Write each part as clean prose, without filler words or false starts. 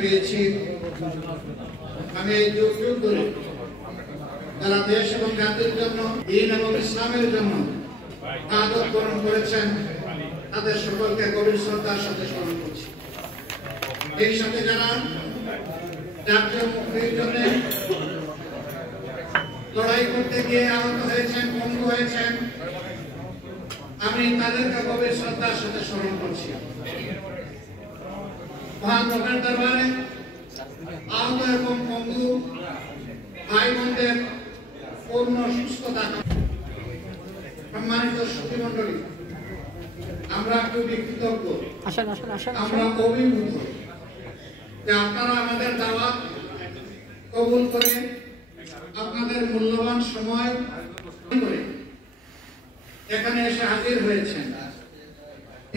পেয়েছি আমি এই যুগ ধরে যারা দেশ এবং জাতির জন্য দিন এবং ইসলামের জন্য আদত বরণ করেছেন তাদের সকলকে গভীর শ্রদ্ধার সাথে স্মরণ করছি। এই সাথে যারা জাতীয় মুক্তির জন্য লড়াই করতে গিয়ে আহত হয়েছেন, পঙ্গু হয়েছেন, আমি তাদেরকে গভীর শ্রদ্ধার সাথে স্মরণ করছি। মহান রবের দরবারে আহত এবং পঙ্গু ভাই বোনদের পূর্ণ সুস্থতা। সম্মানিত সুধীমণ্ডলী, আমরা খুবই কৃতজ্ঞ, আমরা অভিভূত যে আপনারা আমাদের দাওয়াত কবুল করে আপনাদের মূল্যবান সময় করে এখানে এসে হাজির হয়েছেন।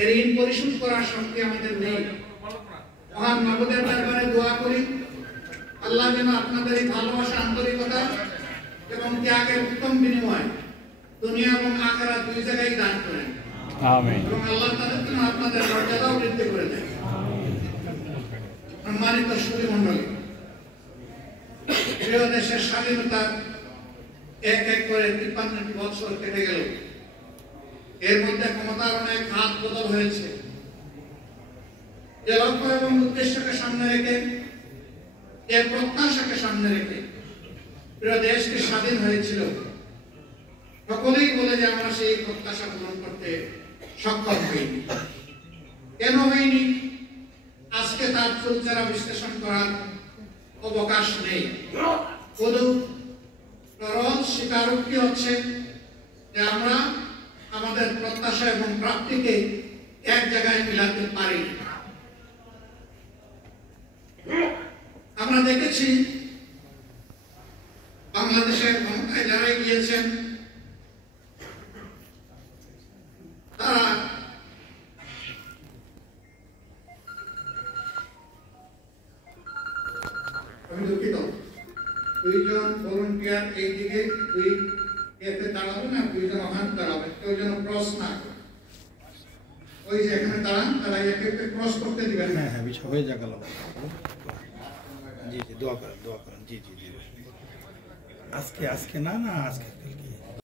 এর ঋণ পরিশোধ করার শক্তি আমাদের নেই। মহান মাবুদের দরবারে দোয়া করি আল্লাহ যেন আপনাদের এই ভালোবাসা, আন্তরিকতা এবং ত্যাগের উত্তম বিনিময় দুনিয়া এবং আখিরাত দুই জায়গায় দান করেন। আমিন। এবং আল্লাহ তাদের জন্য আপনাদের মর্যাদাও বৃদ্ধি করে দেন। সম্মানিত সুধীমণ্ডলী, প্রিয় দেশের স্বাধীনতা এক এক করে 53 বছর কেটে গেল। এর মধ্যে ক্ষমতার অনেক হাত বদল হয়েছে। যে লক্ষ্য এবং উদ্দেশ্যকে সামনে রেখে, যে প্রত্যাশাকে সামনে রেখে প্রিয় দেশকে স্বাধীন হয়েছিল, সকলেই বলে যে আমরা সেই প্রত্যাশা পূরণ করতে সক্ষম হইনি। কেন হয়নি আজকে তার চুলচেরা বিশ্লেষণ করার অবকাশ নেই। শুধু সরল স্বীকারোক্তি হচ্ছে যে আমরা আমাদের প্রত্যাশা এবং প্রাপ্তিকে এক জায়গায় মিলাতে পারি। আমরা দেখেছি বাংলাদেশের ক্ষমতায় যারা গিয়েছেন তারা আমি দুঃখিত, দুইজন ভলান্টিয়ার এই দিকে দুই এতে দাঁড়াবে না, দুইজন ওখানে দাঁড়াবে, কেউ যেন ক্রস না করে। ওই যে এখানে দাঁড়ান, তারা একে ক্রস করতে দিবেন না। হ্যাঁ, সবাই জায়গা লাগাবো। জি জি, দোয়া করেন, জি জি জি। আজকে না আজকে কালকে